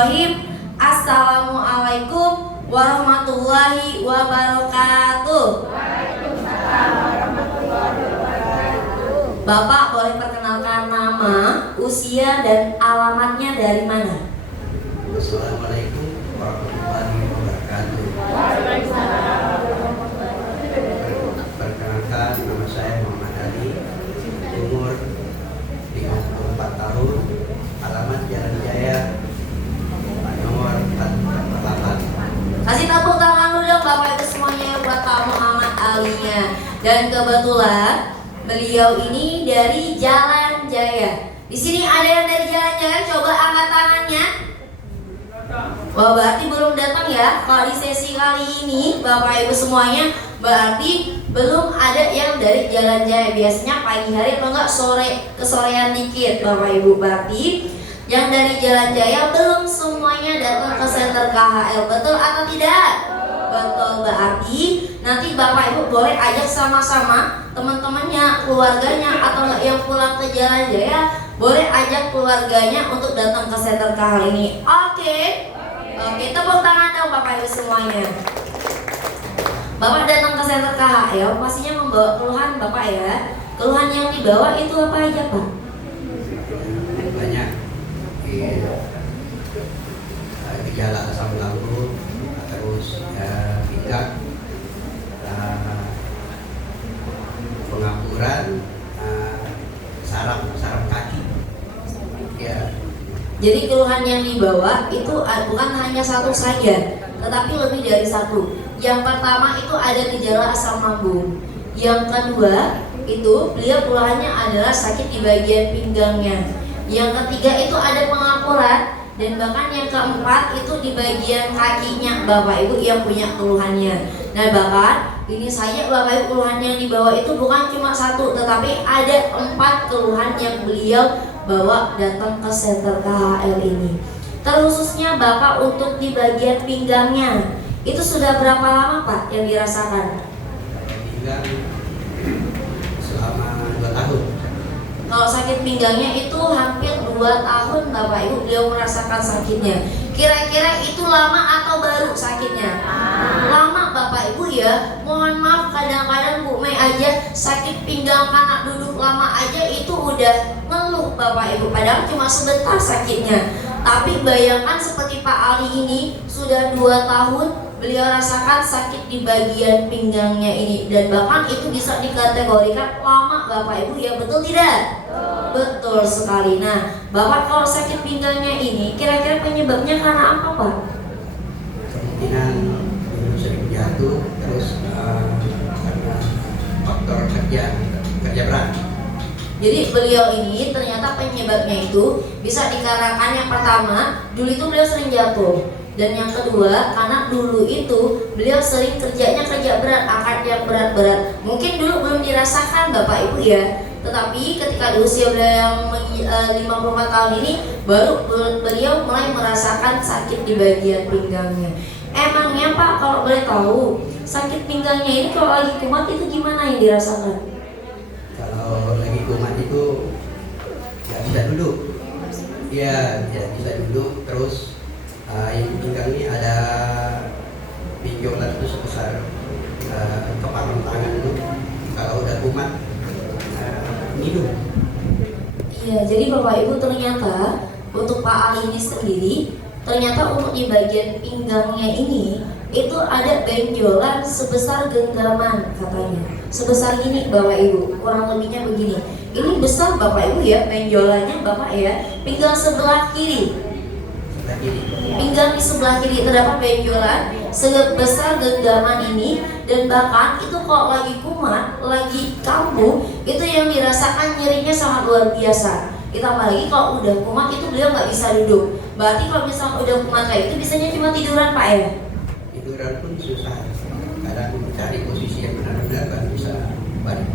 Bismillahirrahmanirrahim. Assalamualaikum warahmatullahi wabarakatuh. Waalaikumsalam warahmatullahi wabarakatuh. Bapak boleh perkenalkan nama, usia, dan alamatnya dari mana? Assalamualaikum warahmatullahi wabarakatuh. Waalaikumsalam warahmatullahi wabarakatuh. Perkenalkan, nama saya Muhammad Ali, umur 54 tahun, alamat Jalan Jaya, nomor 48. Kasih tepuk tangan dulu dong Bapak Ibu semuanya buat Pak Muhammad Ali-nya. Dan kebetulan beliau ini dari Jalan Jaya. Di sini ada yang dari Jalan Jaya, coba angkat tangannya. Wah, berarti belum datang ya. Kalau di sesi kali ini Bapak Ibu semuanya berarti belum ada yang dari Jalan Jaya. Biasanya pagi hari atau enggak sore, kesorean dikit Bapak Ibu. Berarti yang dari Jalan Jaya belum semuanya datang ke Center KHL. Betul atau tidak? Betul. Berarti nanti Bapak Ibu boleh ajak sama-sama teman-temannya, keluarganya, atau enggak yang pulang ke Jalan Jaya, boleh ajak keluarganya untuk datang ke Center KHL ini. Oke, tepuk tangan dong Bapak Ibu semuanya. Bapak datang ke Center KHL pastinya membawa keluhan Bapak ya. Keluhan yang dibawa itu apa aja Pak? Banyak gejala asam lambung, terus pinggang, pengapuran, saraf kaki. Ya. Jadi keluhan yang dibawa itu bukan hanya satu saja, tetapi lebih dari satu. Yang pertama itu ada gejala asam lambung. Yang kedua itu beliau keluhannya adalah sakit di bagian pinggangnya. Yang ketiga itu ada pengapuran. Dan bahkan yang keempat itu di bagian kakinya Bapak Ibu yang punya keluhannya. Nah bahkan ini saya Bapak Ibu keluhan yang dibawa itu bukan cuma satu, tetapi ada 4 keluhan yang beliau bawa datang ke Center KHL ini. Terkhususnya Bapak untuk di bagian pinggangnya, itu sudah berapa lama Pak yang dirasakan? Pinggang selama 2 tahun. Kalau sakit pinggangnya itu hampir 2 tahun Bapak Ibu beliau merasakan sakitnya. Kira-kira itu lama atau baru sakitnya? Lama Bapak Ibu ya. Mohon maaf kadang-kadang Bu Mei aja sakit pinggang karena duduk lama aja itu udah ngeluh Bapak Ibu. Padahal cuma sebentar sakitnya. Tapi bayangkan seperti Pak Ali ini sudah 2 tahun beliau rasakan sakit di bagian pinggangnya ini. Dan bahkan itu bisa dikategorikan lama Bapak Ibu ya, betul tidak? Betul sekali. Nah Bapak kalau sakit pinggangnya ini kira-kira penyebabnya karena apa Pak? Kemungkinan sering jatuh, terus karena faktor kerja berat. Jadi beliau ini ternyata penyebabnya itu bisa dikarenakan yang pertama dulu itu beliau sering jatuh, dan yang kedua karena dulu itu beliau sering kerja berat, angkat yang berat-berat. Mungkin dulu belum dirasakan Bapak Ibu ya, tetapi ketika di usia beliau yang 54 tahun ini baru beliau mulai merasakan sakit di bagian pinggangnya. Emangnya Pak kalau boleh tahu sakit pinggangnya ini kalau lagi kumat itu gimana yang dirasakan? Kalau lagi kumat itu nggak bisa duduk, ya bisa duduk, terus yang pinggang ini ada benjolan itu sebesar kepalan tangan itu. Kalau udah kumat ngilu. Iya, jadi Bapak Ibu ternyata untuk Pak Ali ini sendiri, ternyata untuk di bagian pinggangnya ini itu ada benjolan sebesar genggaman katanya. Sebesar ini Bapak Ibu, kurang lebihnya begini. Ini besar Bapak Ibu ya, benjolannya Bapak ya. Pinggang sebelah kiri. Pinggang di sebelah kiri terdapat benjolan sebesar genggaman ini. Dan bahkan itu kalau lagi kumat, lagi kambuh, itu yang dirasakan nyerinya sangat luar biasa. Ditambah lagi kalau udah kumat itu beliau nggak bisa duduk. Berarti kalau misalnya udah kumat kayak itu biasanya cuma tiduran Pak ya? Tiduran pun susah, kadang mencari posisi yang benar-benar kan bisa balik.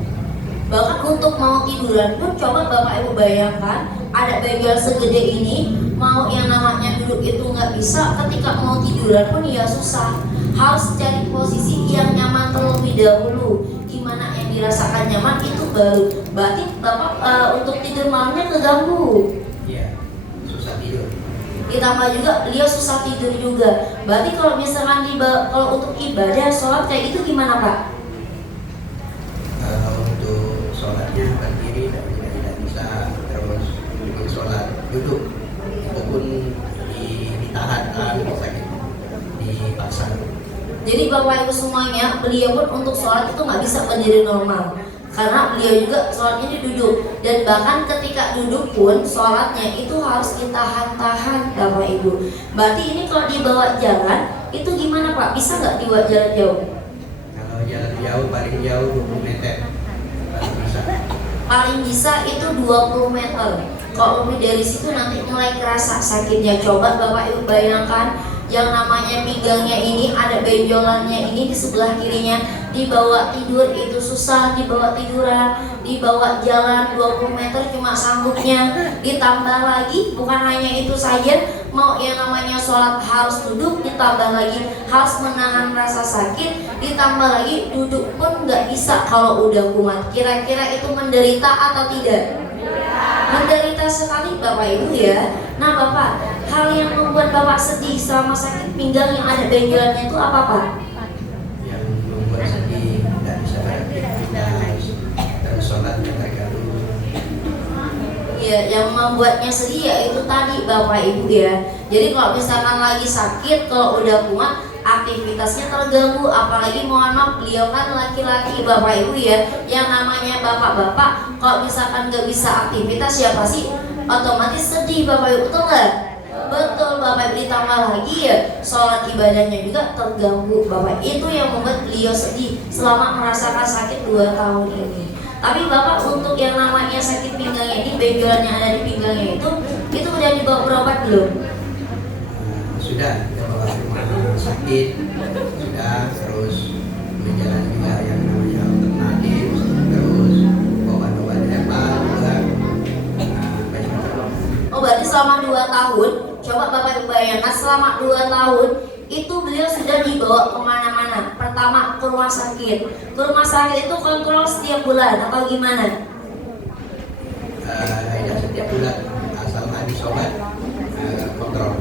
Bahkan untuk mau tiduran pun coba Bapak Ibu bayangkan, ada benjol segede ini, mau yang namanya duduk itu nggak bisa, ketika mau tiduran pun ya susah. Harus cari posisi yang nyaman terlebih dahulu. Gimana yang dirasakan nyaman itu baru. Berarti Bapak untuk tidur malamnya keganggu. Iya, susah tidur. ditambah juga beliau susah tidur juga. Berarti kalau misalkan kalau untuk ibadah sholat kayak itu gimana Pak? Untuk sholatnya berdiri dan tidak bisa, terus untuk sholat duduk ataupun ditahan sakit dipaksa. Jadi Bapak Ibu semuanya, beliau pun untuk sholat itu nggak bisa berdiri normal, karena beliau juga sholatnya duduk, dan bahkan ketika duduk pun sholatnya itu harus ditahan-tahan Bapak Ibu. Berarti ini kalau dibawa jalan itu gimana Pak? Bisa nggak dibawa jalan jauh? Kalau jalan jauh, paling jauh 20 meter baru bisa. Paling bisa itu 20 meter. Kalau lebih dari situ nanti mulai kerasa sakitnya. Coba Bapak Ibu bayangkan, yang namanya pinggangnya ini ada benjolannya ini di sebelah kirinya, dibawa tidur itu susah, dibawa tiduran, dibawa jalan 20 meter cuma sanggupnya. Ditambah lagi bukan hanya itu saja, mau yang namanya sholat harus duduk, ditambah lagi harus menahan rasa sakit, ditambah lagi duduk pun nggak bisa kalau udah kumat. Kira-kira itu menderita atau tidak? Menderita sekali Bapak Ibu ya. Nah Bapak, hal yang membuat Bapak sedih selama sakit pinggang yang ada benjolannya itu apa Pak? Yang membuat sedih tidak bisa beraktivitas, terus sholatnya terganggu. Iya, yang membuatnya sedih ya itu tadi Bapak Ibu ya. Jadi kalau misalkan lagi sakit, kalau udah kumat, aktivitasnya terganggu. Apalagi mohon maaf, beliau kan laki-laki Bapak Ibu ya. Yang namanya bapak-bapak, kalau misalkan gak bisa aktivitas ya pasti otomatis sedih Bapak Ibu, betul nggak? Betul Bapak Ibu. Ditambah lagi ya sholat ibadahnya juga terganggu Bapak. Itu yang membuat beliau sedih selama merasakan sakit 2 tahun ini. Tapi Bapak, untuk yang namanya sakit pinggangnya ini, benjolan yang ada di pinggangnya itu udah dibawa berobat belum? Sudah dibawa ke rumah sakit, sudah, terus berjalan juga yang namanya alternatif, terus obat-obat herbal juga. Oh berarti selama 2 tahun, coba Bapak Ibu bayangkan selama 2 tahun itu beliau sudah dibawa kemana-mana. Pertama ke rumah sakit. Ke rumah sakit itu kontrol setiap bulan atau gimana? Tidak setiap bulan, asal habis obat kontrol.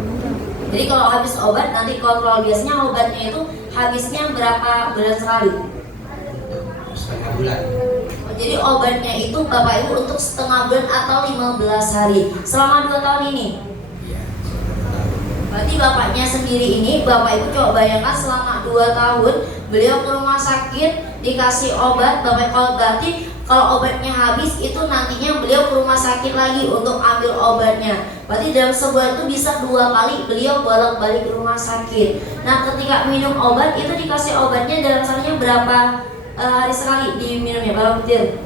Jadi kalau habis obat nanti kontrol. Biasanya obatnya itu habisnya berapa bulan sekali? Untuk setengah bulan. Jadi obatnya itu Bapak Ibu untuk setengah bulan atau 15 hari selama 2 tahun ini. Iya, setengah tahun. Berarti bapaknya sendiri ini, Bapak Ibu coba bayangkan selama 2 tahun beliau ke rumah sakit dikasih obat. Bapak kalau berarti kalau obatnya habis itu nantinya beliau ke rumah sakit lagi untuk ambil obatnya. Berarti dalam sebulan itu bisa 2 kali beliau bolak-balik ke rumah sakit. Nah ketika minum obat itu dikasih obatnya dalam seharinya berapa hari sekali diminumnya, berapa butir?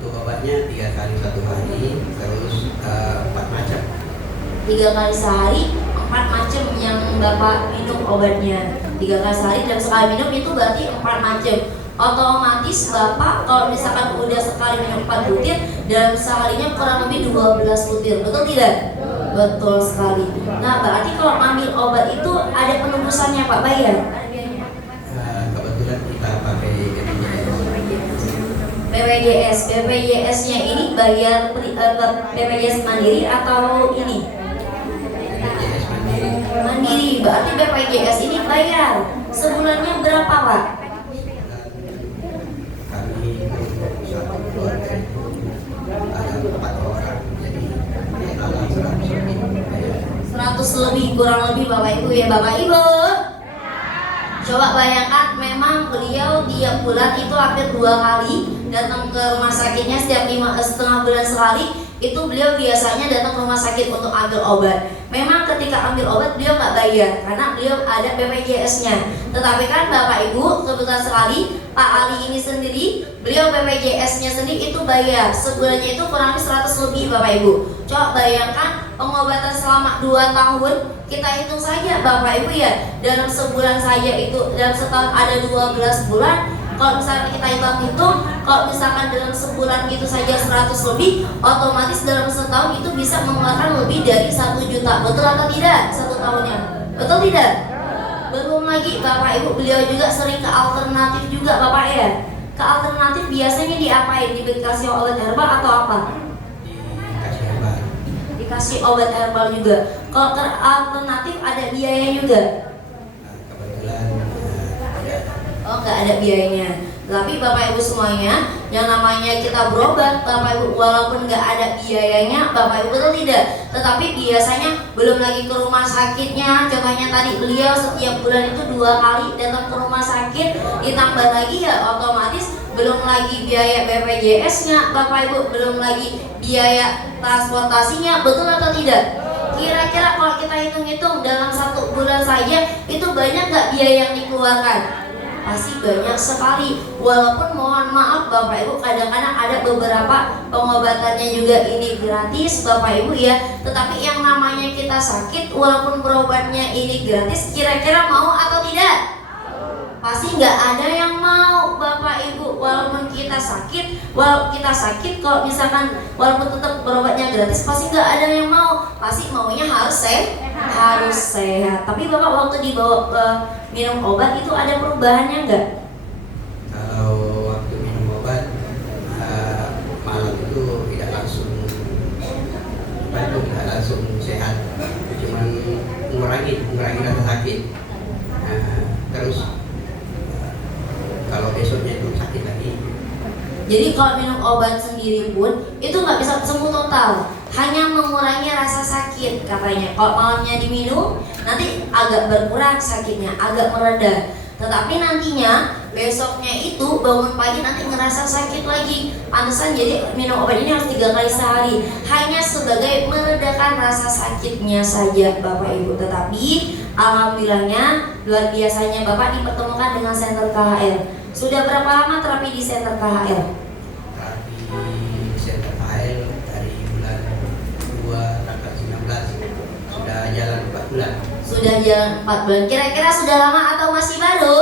Untuk obatnya 3 kali 1 hari, terus 4 macam. 3 kali sehari, 4 macam yang Bapak minum obatnya. 3 kali sehari dan sekali minum itu berarti 4 macam. Otomatis Bapak kalau misalkan udah sekali minum 4 butir, dalam seharinya kurang lebih 12 butir, betul tidak? Betul sekali. Nah berarti kalau ambil obat itu ada penebusannya Pak, bayar? Kebetulan kita pakai BPJS. BPJS-nya ini bayar BPJS Mandiri atau ini? BPJS Mandiri. Mandiri. Berarti BPJS ini bayar. Sebulannya berapa Pak? Kami satu keluarga itu ada 4 orang, jadi total 100 lebih. 100 lebih, kurang lebih Bapak Ibu ya. Bapak Ibu coba bayangkan, memang beliau tiap bulan itu hampir 2 kali datang ke rumah sakitnya. Setiap 5,5 bulan sekali itu beliau biasanya datang ke rumah sakit untuk ambil obat. Memang ketika ambil obat beliau nggak bayar karena beliau ada BPJS-nya. Tetapi kan Bapak Ibu kebetulan sekali Pak Ali ini sendiri, beliau BPJS-nya sendiri itu bayar. Sebulannya itu kurang lebih 100 lebih Bapak Ibu. Coba bayangkan pengobatan selama 2 tahun, kita hitung saja Bapak Ibu ya, dalam sebulan saja itu, dalam setahun ada 12 bulan. Kalau misalkan kita hitung, kalau misalkan dalam sebulan itu saja 100 lebih, otomatis dalam setahun itu bisa mengeluarkan lebih dari 1 juta. Betul atau tidak? 1 tahunnya. Betul tidak? Belum lagi Bapak Ibu, beliau juga sering ke alternatif juga Bapak ya. Ke alternatif biasanya diapain? Dikasih obat herbal atau apa? Dikasih herbal. Dikasih obat herbal juga. Kalau alternatif ada biaya juga? Nah, kebetulan tidak ada. Oh, nggak ada biayanya. Tapi Bapak Ibu semuanya, yang namanya kita berobat, Bapak Ibu, walaupun nggak ada biayanya, Bapak Ibu betul tidak? Tetapi biasanya belum lagi ke rumah sakitnya. Contohnya tadi beliau setiap bulan itu 2 kali datang ke rumah sakit, ditambah lagi ya otomatis belum lagi biaya BPJS-nya, Bapak Ibu, belum lagi biaya transportasinya, betul atau tidak? Kira-kira kalau kita hitung-hitung dalam 1 bulan saja itu banyak nggak biaya yang dikeluarkan? Pasti banyak sekali. Walaupun mohon maaf Bapak Ibu, kadang-kadang ada beberapa pengobatannya juga ini gratis Bapak Ibu ya. Tetapi yang namanya kita sakit, walaupun berobatnya ini gratis, kira-kira mau atau tidak? Pasti nggak ada yang mau Bapak Ibu. Walaupun kita sakit, kalau misalkan walaupun tetap berobatnya gratis, pasti nggak ada yang mau. Pasti maunya harus sehat. Tapi Bapak waktu dibawa ke minum obat itu ada perubahannya nggak? Kalau waktu minum obat malam itu tidak langsung sehat, cuman mengurangi rasa sakit. Terus kalau besoknya itu sakit lagi. Jadi kalau minum obat sendiri pun itu nggak bisa sembuh total, hanya mengurangi rasa sakit katanya. Kalau malamnya diminum, nanti agak berkurang sakitnya, agak mereda. Tetapi nantinya besoknya itu bangun pagi nanti ngerasa sakit lagi. Pantesan jadi minum obat ini harus 3 kali sehari, hanya sebagai meredakan rasa sakitnya saja Bapak Ibu. Tetapi alhamdulillahnya luar biasanya Bapak dipertemukan dengan Center KHL. Sudah berapa lama terapi di Center KHL? Terapi di Center KHL dari bulan 2 tanggal 19 sudah jalan 4 bulan. Sudah jalan 4 bulan. Kira-kira sudah lama atau masih baru?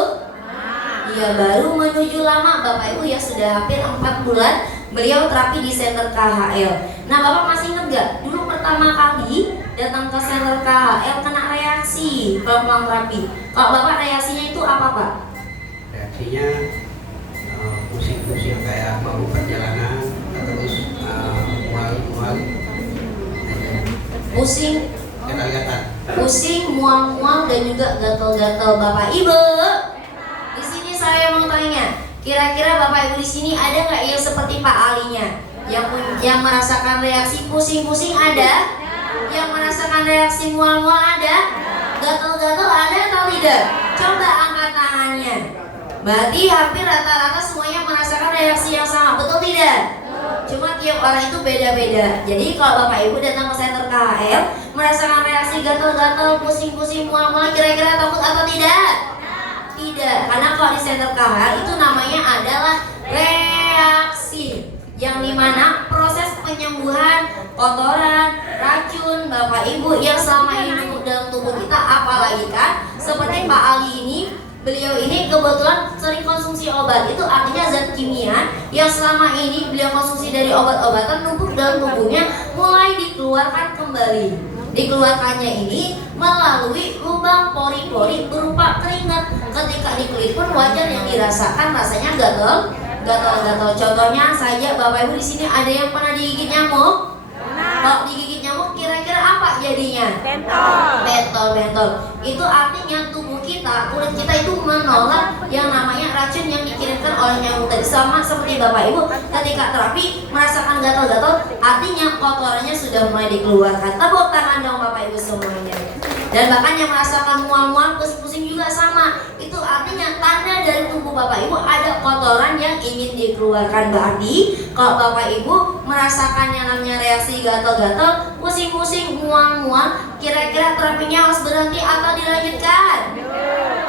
Iya, baru menuju lama Bapak Ibu ya, sudah hampir 4 bulan beliau terapi di Center KHL. Nah Bapak masih ingat gak? Dulu pertama kali datang ke Center KHL kena reaksi pelan-pelan terapi. Kalau Bapak reaksinya itu apa Pak? Reaksinya pusing-pusing kayak mau perjalanan, terus mual-mual, pusing, mual-mual dan juga gatal-gatal Bapak Ibu. Di sini saya mau tanya, kira-kira Bapak Ibu di sini ada nggak yang seperti Pak Alinya, yang merasakan reaksi pusing-pusing ada, yang merasakan reaksi mual-mual ada, gatal-gatal ada atau tidak? Coba angkat tangannya. Berarti hampir rata-rata semuanya merasakan reaksi yang sama, betul tidak? Cuma tiap orang itu beda-beda. Jadi kalau Bapak Ibu datang ke Center KHL merasakan reaksi gatal-gatal, pusing-pusing, mual-mual, kira-kira takut atau tidak? Tidak, karena kalau di Center KHL itu namanya adalah reaksi, yang dimana proses penyembuhan kotoran, racun Bapak Ibu yang selama ini dalam tubuh kita, apalagi kan seperti Pak Ali ini, beliau ini kebetulan sering konsumsi obat. Itu artinya zat kimia yang selama ini beliau konsumsi dari obat-obatan numpuk dalam tubuhnya mulai dikeluarkan kembali. Dikeluarkannya ini melalui lubang pori-pori berupa keringat. Ketika di kulit pun wajar yang dirasakan rasanya gatal-gatal. Contohnya saja Bapak Ibu di sini ada yang pernah digigit nyamuk? Kalau digigit nyamuk kira-kira apa jadinya? Bentol. Itu artinya tubuh kita, kulit kita itu menolak yang namanya racun yang dikirimkan oleh nyamuk tadi. Sama seperti Bapak Ibu ketika terapi merasakan gatal-gatal, artinya kotorannya sudah mulai dikeluarkan. Tepuk tangan dong Bapak Ibu semuanya. Dan bahkan yang merasakan mual-mual, pusing-pusing juga sama. Itu artinya tanda dari tubuh Bapak Ibu ada kotoran yang ingin dikeluarkan. Berarti kalau Bapak Ibu merasakan yang namanya reaksi gatal-gatal, pusing-pusing, mual-mual, kira-kira terapinya harus berhenti atau dilanjutkan?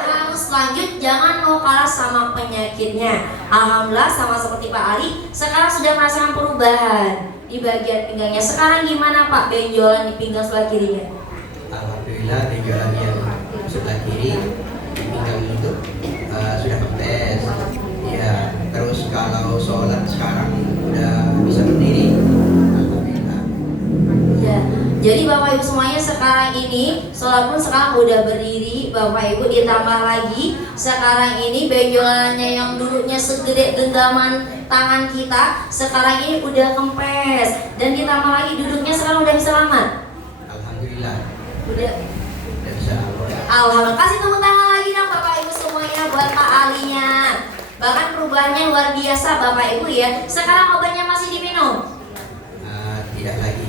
Harus lanjut, jangan mau kalah sama penyakitnya. Alhamdulillah sama seperti Pak Ali, sekarang sudah merasakan perubahan di bagian pinggangnya. Sekarang gimana Pak benjolan di pinggang sebelah kirinya? Alhamdulillah benjolan yang sebelah kiri di pinggang itu sudah kempes. Ya, terus kalau sholat sekarang udah bisa berdiri. Alhamdulillah. Ya, jadi Bapak Ibu semuanya sekarang ini sholat pun sekarang udah berdiri Bapak Ibu, ditambah lagi sekarang ini benjolannya yang dulunya segede genggaman tangan kita sekarang ini udah kempes, dan ditambah lagi duduknya sekarang udah bisa lama. Alhamdulillah. dan selalu. Alhamdulillah. Kasih tepuk tangan lagi dong Bapak Ibu semuanya buat Pak Alinya. Bahkan perubahannya luar biasa Bapak Ibu ya. Sekarang obatnya masih diminum? Tidak lagi.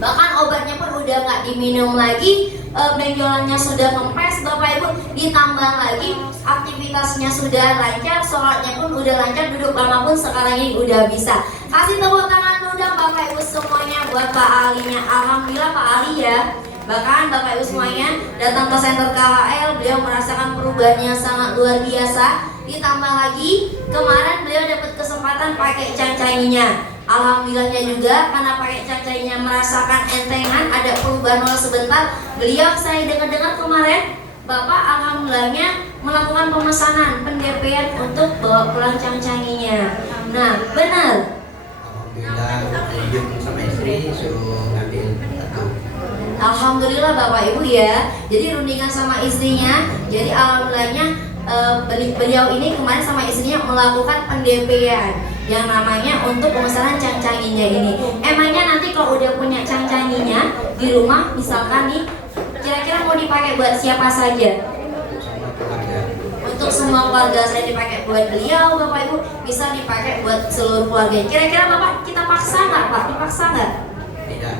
Bahkan obatnya pun udah nggak diminum lagi, benjolannya sudah kempes Bapak Ibu, ditambah lagi aktivitasnya sudah lancar, sholatnya pun udah lancar, duduk lama pun sekarang ini udah bisa. Kasih tepuk tangan dulu dong Bapak Ibu semuanya buat Pak Alinya. Alhamdulillah Pak Ali ya. Bahkan Bapak Ibu semuanya datang ke Center KHL, beliau merasakan perubahan yang sangat luar biasa. Ditambah lagi kemarin beliau dapat kesempatan pakai cancanginya. Alhamdulillahnya juga karena pakai cancanginya merasakan entengan, ada perubahan walau sebentar. Beliau saya dengar-dengar kemarin Bapak alhamdulillahnya melakukan pemesanan pendepean untuk bawa pulang cancanginya. Nah benar. Alhamdulillah, lanjut sama istri suruh ngambil satu. Alhamdulillah Bapak Ibu ya. Jadi rundingan sama istrinya. Jadi alhamdulillahnya beliau ini kemarin sama istrinya melakukan pendepean yang namanya untuk pemesanan cangcanginya ini. Emangnya nanti kalau udah punya cangcanginya di rumah, misalkan nih, kira-kira mau dipakai buat siapa saja? Semua keluarga. Untuk semua keluarga. Saya dipakai buat beliau Bapak Ibu, bisa dipakai buat seluruh keluarga. Kira-kira Bapak kita paksa nggak Pak? Dipaksa nggak? Tidak.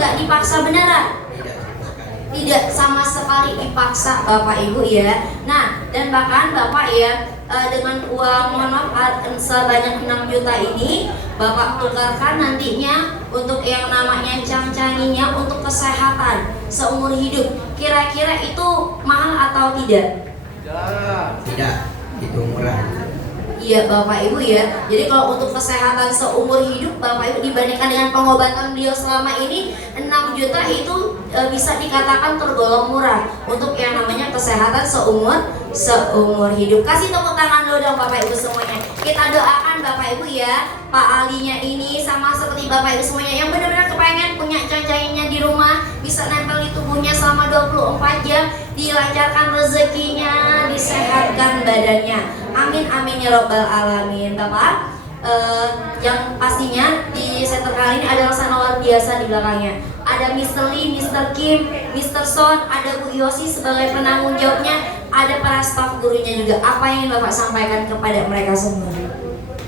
Nggak dipaksa beneran? Tidak sama sekali. Tidak sama sekali dipaksa Bapak Ibu ya. Nah dan bahkan Bapak ya dengan uang mohon maaf sebanyak 6 juta ini Bapak tukarkan nantinya untuk yang namanya cangcanginya untuk kesehatan seumur hidup. Kira-kira itu mahal atau tidak? Tidak, itu murah. Iya Bapak Ibu ya. Jadi kalau untuk kesehatan seumur hidup Bapak Ibu dibandingkan dengan pengobatan beliau selama ini 6 juta itu bisa dikatakan tergolong murah untuk yang namanya kesehatan seumur hidup. Kasih tepuk tangan dulu dong Bapak Ibu semuanya. Kita doakan Bapak Ibu ya, Pak Alinya ini sama seperti Bapak Ibu semuanya yang benar-benar kepengen punya cancanginya di rumah, bisa nempel di tubuhnya selama 24 jam, dilancarkan rezekinya, disehatkan badannya. Amin amin ya robbal alamin. Bapak yang pastinya di center kali ini ada laksana luar biasa di belakangnya. Ada Mr. Lee, Mr. Kim, Mr. Son, ada Bu Yosi sebagai penanggung jawabnya, ada para staf gurunya juga. Apa yang ingin Bapak sampaikan kepada mereka semua?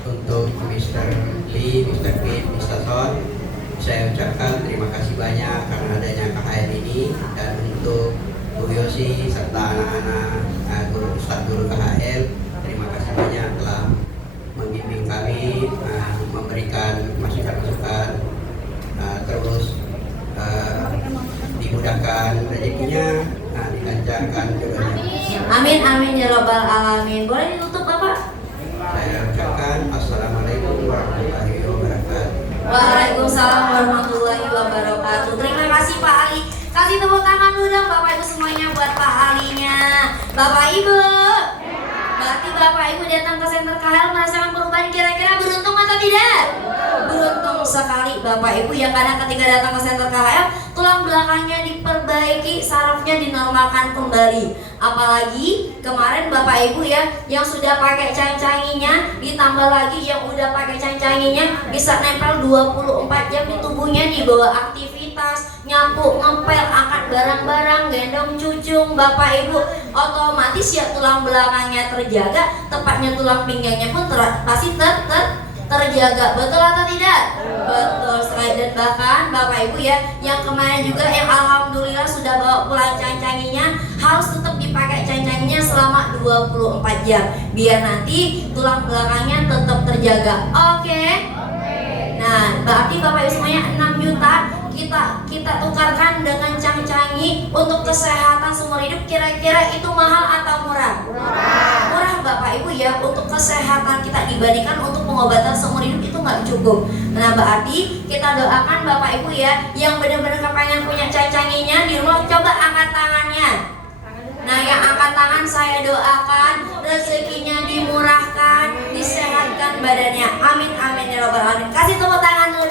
Untuk Mr. Lee, Mr. Kim, Mr. Son, saya ucapkan terima kasih banyak karena adanya KHL ini, dan untuk Bu Yosi serta anak-anak guru KHL, terima kasih banyak telah membimbing kami, memberikan masukan-masukan, terus dimudahkan rezekinya, dilancarkan jodohnya. Amin amin ya robbal alamin. Boleh ditutup Bapak? Saya ucapkan assalamualaikum warahmatullahi wabarakatuh. Waalaikumsalam warahmatullahi wabarakatuh. Terima kasih Pak Ali. Kasih tepuk tangan dulu dong Bapak Ibu semuanya buat Pak Alinya. Bapak Ibu, berarti Bapak Ibu datang ke Center KHL merasakan perubahan, kira-kira beruntung atau tidak? Beruntung sekali Bapak Ibu ya, karena ketika datang ke Center KHL tulang belakangnya diperbaiki, sarafnya dinormalkan kembali. Apalagi kemarin Bapak Ibu ya yang sudah pakai cangcanginya, ditambah lagi yang udah pakai cangcanginya bisa nempel 24 jam di tubuhnya, dibawa aktivitas, nyapu, ngepel, angkat barang-barang, gendong cucung Bapak Ibu, otomatis ya tulang belakangnya terjaga, tepatnya tulang pinggangnya pun pasti terjaga. Betul atau tidak? Betul sekali. Dan bahkan Bapak Ibu ya yang kemarin juga yang alhamdulillah sudah bawa pulang cangcanginya, harus tetap dipakai cangcanginya selama 24 jam biar nanti tulang belakangnya tetap terjaga. Oke? Nah berarti Bapak Ibu semuanya 6 juta kita tukarkan dengan cangcangi untuk kesehatan seumur hidup. Kira-kira itu mahal atau murah? Murah Bapak Ibu ya. Untuk kesehatan kita dibandingkan untuk pengobatan seumur hidup itu nggak cukup. Nah berarti kita doakan Bapak Ibu ya yang benar-benar kepengen punya cangcanginya di rumah, coba angkat tangannya. Nah yang angkat tangan saya doakan rezekinya dimurahkan, disehatkan badannya. Amin amin ya robbal alamin. Kasih tepuk